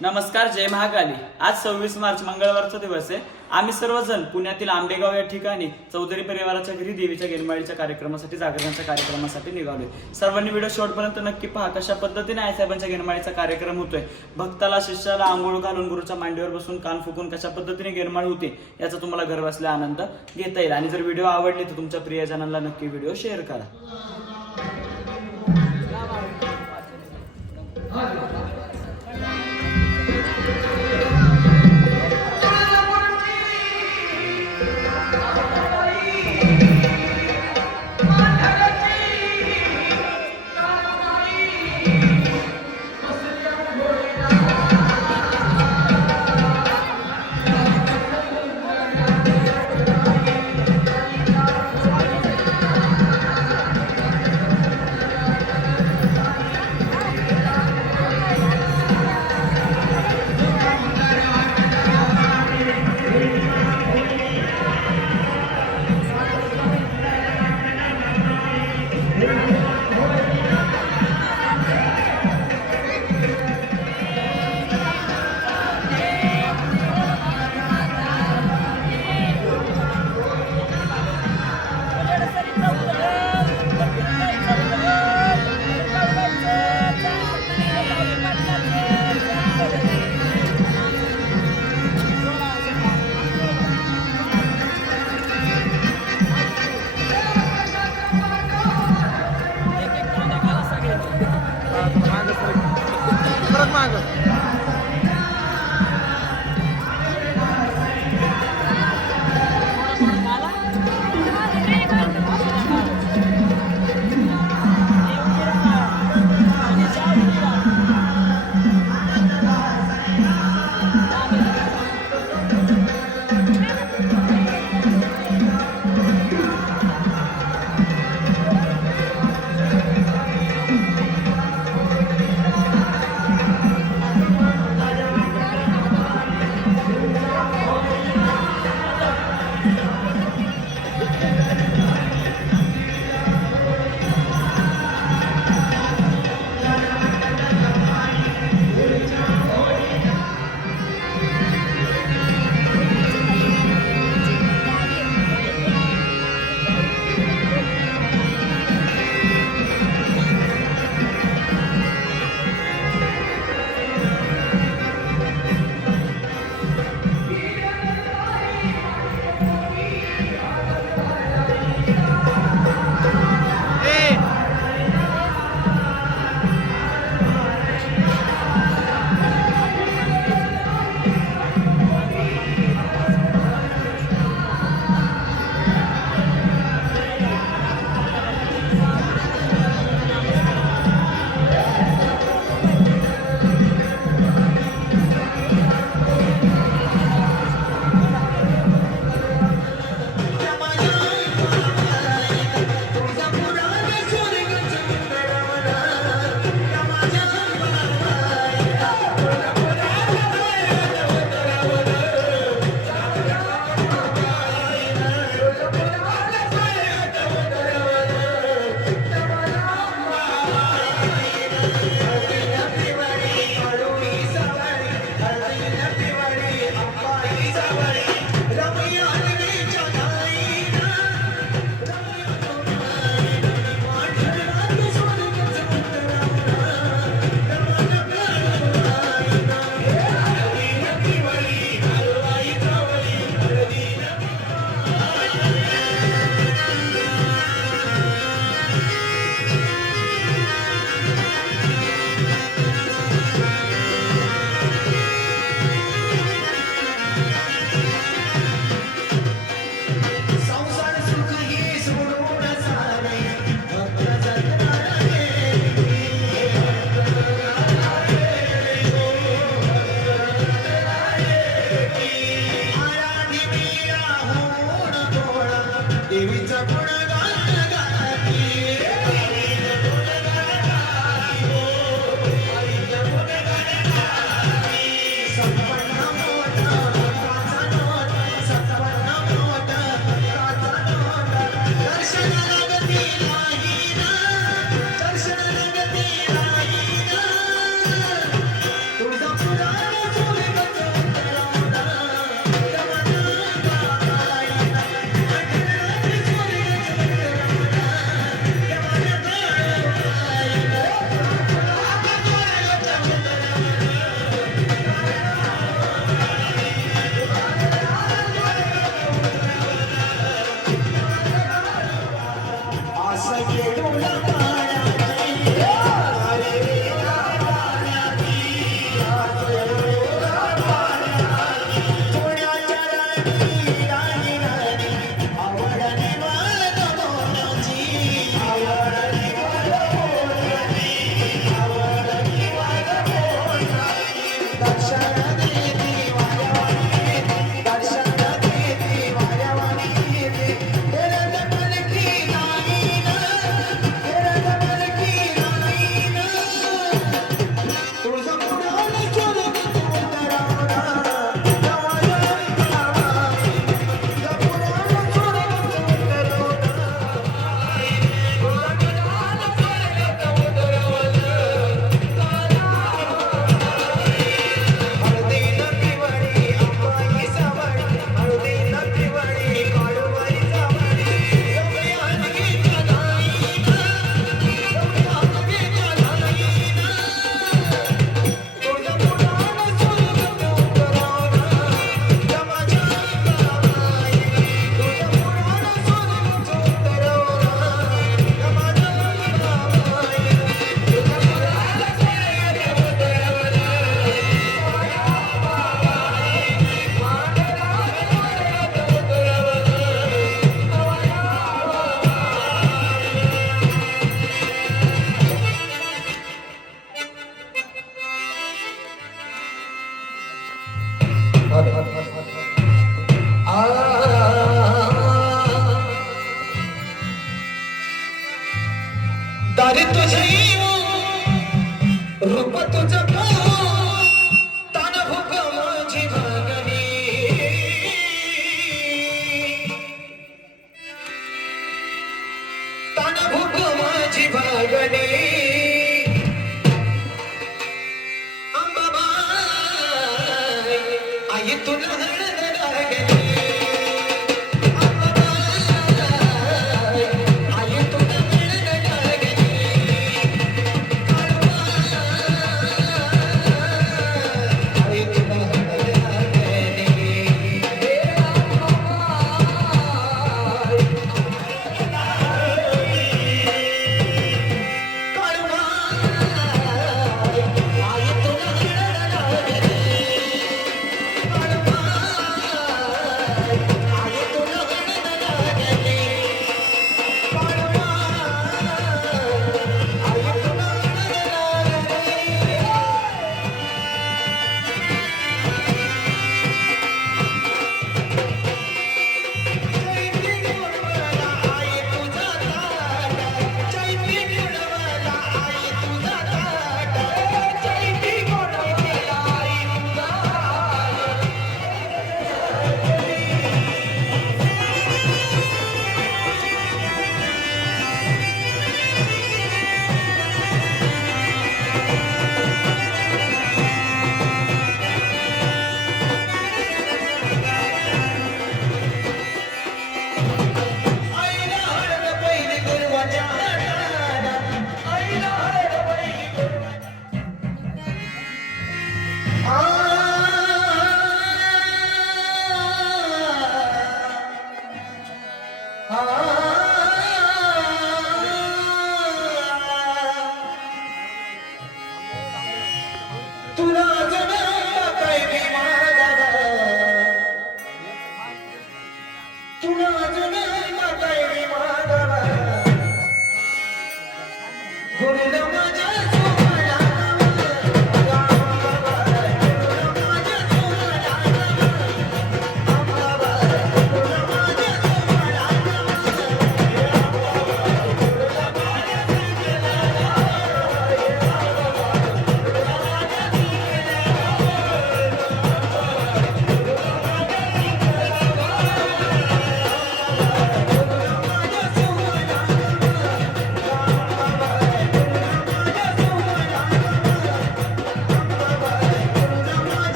नमस्कार जय महाकाली. आज सव्वीस मार्च मंगळवारचा दिवस आहे. आम्ही सर्वजण पुण्यातील आंबेगाव या ठिकाणी चौधरी परिवाराच्या घरी देवीच्या गिरमाळीच्या कार्यक्रमासाठी जागरणाच्या कार्यक्रमासाठी निघालोय. सर्वांनी व्हिडिओ शॉर्टपर्यंत नक्की पहा. कशा पद्धतीने आईसाहेबांच्या गिरमाळीचा कार्यक्रम होतोय? भक्ताला शिष्याला आंघोळ घालून गुरुच्या मांडीवर बसून कान फुकून कशा पद्धतीने गिरमाळ होते याचा तुम्हाला घर बसल्या आनंद घेता येईल. आणि जर व्हिडिओ आवडले तर तुमच्या प्रियजनांना नक्की व्हिडिओ शेअर करा.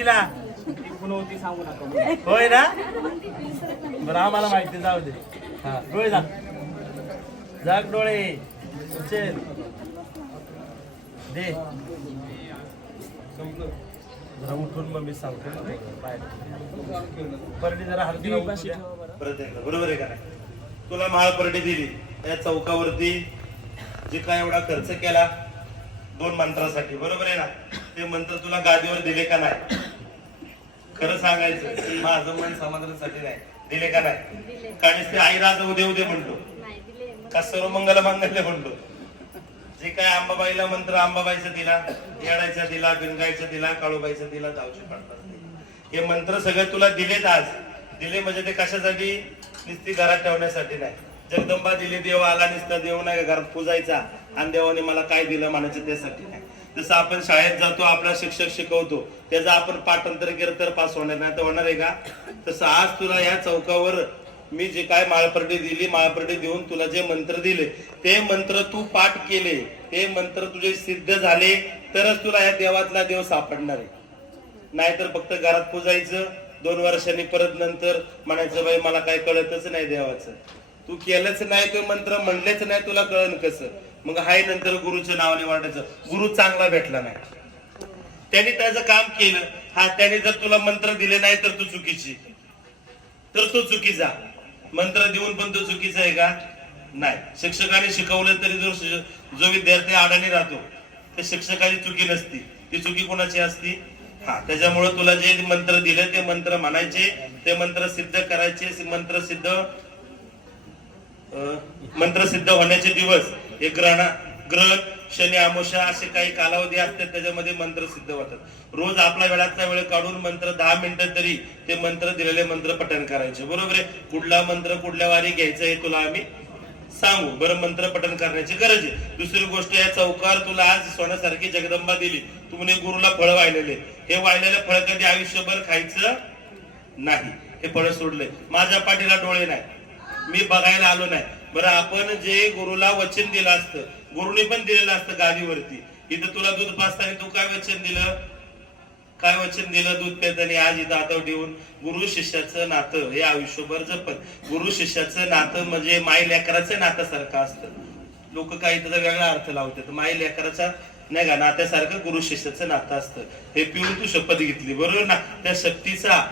तिला गुणवती सांगू नका. होय ना? बरं आम्हाला माहिती जाऊ दे. हा. डोळे जा जाग डोळे. उचल. दे. जरा उठून मग मी सांगतो. परडी जरा हलकी. परत एकदा. बरोबर आहे का नाही? तुला महाळपर्डी दिली. त्या चौकावरती जे काय एवढा खर्च केला दोन मंत्रासाठी. बरोबर आहे ना? ते मंत्र तुला गादीवर दिले का नाही? खरं सांगायचं माझं मन समाधानासाठी नाही. दिले का नाही? कारण ते आई राजा उदे उदे म्हणतो का सर्व मंगल मांगल्य म्हणतो जे काय अंबाबाईला मंत्र अंबाबाईचा दिला येडायचा दिला बिनगायचा दिला काळूबाईचा दिला जाऊची पडतात हे मंत्र सगळे तुला दिलेत आज. दिले म्हणजे ते कशासाठी? नुसती घरात ठेवण्यासाठी नाही. जगदंबा दिली देव आला नुसता देव नाही का घरात पूजायचा. आणि देवाने मला काय दिलं म्हणायचं त्यासाठी नाही. जसं आपण शाळेत जातो आपला शिक्षक शिकवतो त्याचं आपण पाठांतर केलं तर पास होणार नाही. तर होणार आहे का? तसं आज तुला या चौकावर मी जे काय माळपर्डी दिली माळपर्डी देऊन तुला जे मंत्र दिले ते मंत्र तू पाठ केले ते मंत्र तुझे सिद्ध झाले तरच तुला या देवातला देव सापडणार आहे. नाहीतर फक्त घरात पुजायचं दोन वर्षांनी परत नंतर म्हणायचं बाई मला काय कळतच नाही देवाचं. तू केलंच नाही तो मंत्र म्हणलेच नाही तुला कळन कसं? मग हाय नंतर गुरुचं नाव निवडायचं. गुरु चांगला भेटला नाही. त्याने त्याचं काम केलं. हा त्याने जर तुला मंत्र दिले नाही तर तू चुकीची. तर तो चुकीचा. मंत्र देऊन पण तो चुकीचा आहे का? नाही. शिक्षकाने शिकवलं तरी जो जो विद्यार्थी अडाणी राहतो त्या शिक्षकाची चुकी नसती. ती चुकी कोणाची असती? हा त्याच्यामुळे तुला जे मंत्र दिले ते मंत्र म्हणायचे ते मंत्र सिद्ध करायचे मंत्र सिद्ध अं, मंत्र सिद्ध होण्याचे दिवस. हे ग्रहण ग्रहण शनी अमावस्या असे काही कालावधी असतात त्याच्यामध्ये मंत्र सिद्ध होतात. रोज आपला वेळातला वेळ काढून मंत्र दहा मिनिटं तरी ते मंत्र दिलेले मंत्र पठण करायचे. बरोबर आहे? कुठला मंत्र कुठल्या वारी घ्यायचा हे तुला आम्ही सांगू. बरं मंत्र पठण करण्याची गरज आहे. दुसरी गोष्ट या चौकार तुला आज सोन्यासारखी जगदंबा दिली. तुम्ही गुरुला फळ वाहिलेले. हे वाहिलेले फळ कधी आयुष्यभर खायचं नाही. हे फळ सोडले माझ्या पाठीला डोळे नाही. मी बघायला आलो नाही. बरं आपण जे गुरुला वचन दिलं असतं गुरुने पण दिलेलं असतं गादीवरती. इथं तुला दूध पाचताना तू काय वचन दिलं? काय वचन दिलं दूध पेताना आज इथं हातावर ठेवून गुरु शिष्याचं नातं हे आयुष्यभर जपत. गुरु शिष्याचं नातं म्हणजे माई लेकराचं नात्यासारखं असतं. लोक काही त्याचा वेगळा अर्थ लावतात. माई लेकराचा नाही का नात्यासारखं गुरु शिष्याचं नातं असतं. हे पिऊन तू शपथ घेतली बरोबर ना? त्या शक्तीचा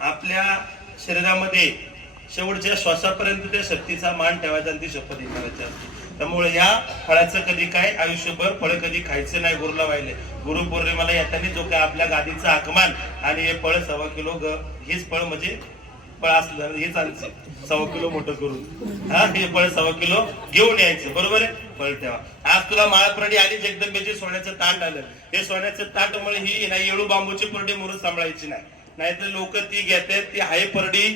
आपल्या शरीरामध्ये शेवटच्या श्वासापर्यंत त्या शक्तीचा मान ठेवायचा आणि ती शपथ ही असते. त्यामुळे या फळाचं कधी काय आयुष्यभर फळ कधी खायचं नाही गुरुला वाहिले. गुरु पौर्णिमाला येताना जो काय आपल्या गादीचा आकमान आणि हे फळ सव्वा किलो ग हेच फळ म्हणजे फळ असलं हेच चालचं सव्वा किलो मोठं करून. हा हे फळ सव्वा किलो घेऊन यायचं. बरोबर आहे? फळ ठेवा. आज तुला माळप्रणी आली जगदंबेचे सोन्याचं ताट आलं. हे सोन्याचं ताटमुळे ही नाही येळू बांबूची परडी मुरून सांभाळायची नाही. नाहीतर लोक ती घेतात ती आहे परडी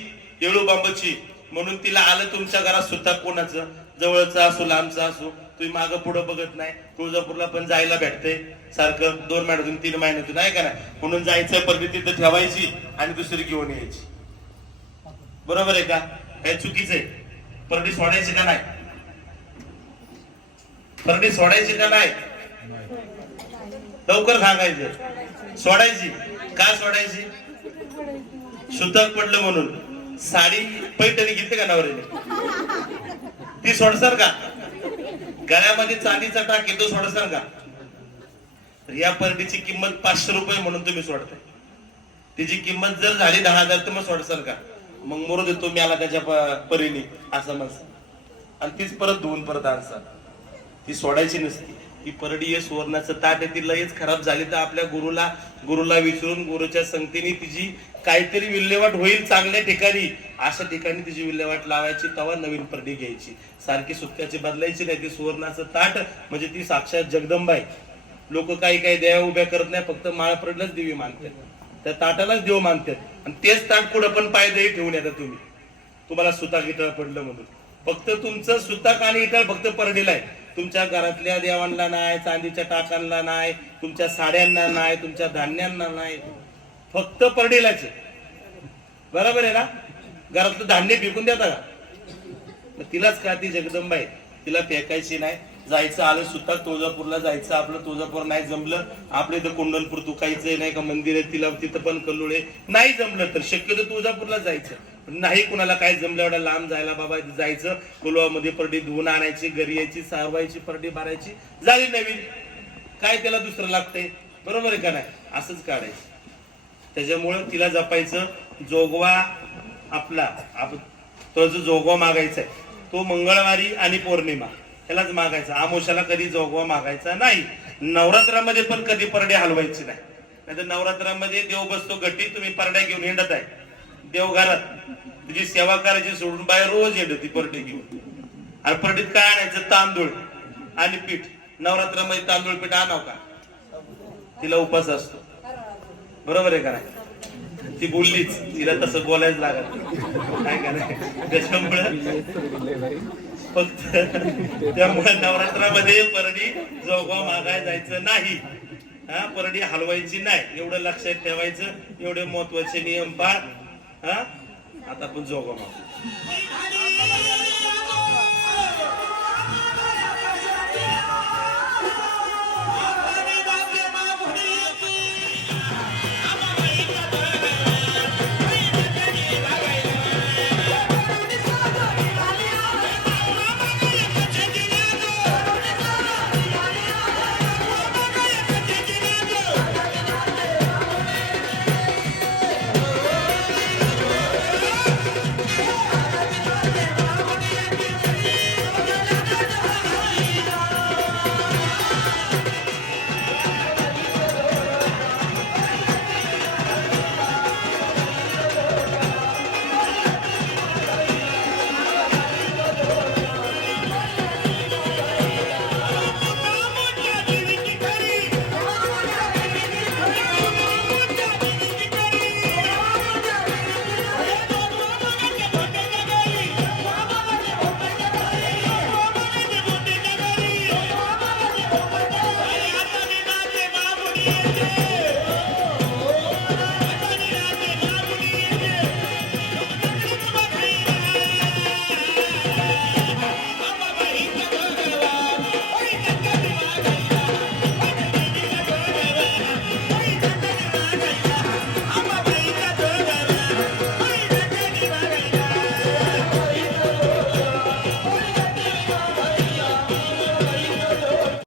येळू बांबची. म्हणून तिला आलं तुमच्या घरात सुद्धा कोणाचं? जवळचं असो लांबचं असो. तुम्ही मागं पुढं बघत नाही. तुळजापूरला पण जायला भेटते सारखं दोन महिन्यातून तीन महिन्यातून आहे का नाही? म्हणून जायचं परडी तिथं ठेवायची आणि दुसरी घेऊन यायची. बरोबर आहे का? हे चुकीचं आहे. परडी सोडायची का नाही? परडी सोडायची का नाही? लवकर सांगायचं. सोडायची. का सोडायची? सुतक पडलं म्हणून. साडी पैठणी घेतली का नवऱ्याने? ती सोडसर का? गळ्यामध्ये चांदीचा टाक येतो सोडसर का? तर या परडीची किंमत पाचशे रुपये म्हणून तुम्ही सोडताय. तिची किंमत जर झाली दहा हजार तर मग सोडसाल का? मग मोरू देतो मी आला त्याच्या प- परीने असं म्हणसाल आणि तीच परत धुवून परत आणसा ती सोडायची नसती. ही परडी हे सुवर्णाचं ताट आहे ती लयच खराब झाली तर आपल्या गुरुला गुरुला विचारून गुरुच्या संगतीने तिची काहीतरी विल्हेवाट होईल चांगल्या ठिकाणी. अशा ठिकाणी तिची विल्हेवाट लावायची तेव्हा नवीन परडी घ्यायची. सारखी सुटक्याची बदलायची नाही ती सुवर्णाचं ताट म्हणजे ती साक्षात जगदंबा आहे. लोक काही काही देवा उभ्या करत नाही फक्त माळ देवी मानतात. त्या ताटालाच देव मानतात. आणि तेच ताट पुढं पण पायदही ठेवून येतात तुम्ही. तुम्हाला सुताक इटळ पडलं म्हणून. फक्त तुमचं सुताक आणि इटळ फक्त परडीला आहे. तुमच्या घरातल्या देवांना नाही चांदीच्या टाकांना नाही तुमच्या साड्यांना नाही तुमच्या धान्यांना नाही. फक्त परडीलाच बरोबर आहे ना? घरातलं धान्य फेकून देता का? मग तिलाच का ती जगदंबा आहे? तिला फेकायची नाही. जायचं आलं सुद्धा तुळजापूरला जायचं आपलं तुळजापूर नाही जमलं. आपलं इथं कोंडलपूर तुकायचं नाही का मंदिर आहे तिला तिथं पण कल्लोळ आहे. नाही जमलं तर शक्यतो तुळजापूरला जायचं. नाही कुणाला काय जमलं एवढ्या लांब जायला बाबा इथं जायचं. कुलवामध्ये परडी धुवून आणायची घरी यायची सारवायची परडी भरायची झाली नवीन. काय त्याला दुसरं लागतंय? बरोबर आहे का नाही? असंच काढायचं. त्याच्यामुळं तिला जपायचं जोगवा आपला आप तो जो जोगवा मागायचा आहे तो मंगळवारी आणि पौर्णिमा ह्यालाच मागायचा. आमोशाला कधी जोगवा मागायचा नाही. नवरात्रामध्ये पण कधी परडे हलवायचे नाही. नाहीतर नवरात्रामध्ये देव बसतो गट्टी तुम्ही परड्या घेऊन हिंडत आहे देवघरात तुझी सेवा करायची सोडून बाहेर रोज हिंडत ती घेऊन. आणि परडीत काय आणायचं? तांदूळ आणि पीठ. नवरात्रामध्ये तांदूळ पीठ आणाव का? तिला उपास असतो. बरोबर आहे का नाही? ती बोललीच. तिला तसं बोलायच लागत काय का नाही? त्याच्यामुळं फक्त त्यामुळे नवरात्रामध्ये परडी जोगवा मागाय जायचं नाही. हा परडी हलवायची नाही. एवढं लक्षात ठेवायचं. एवढे महत्त्वाचे नियम पार. हा? आता आपण जोगवा मागू.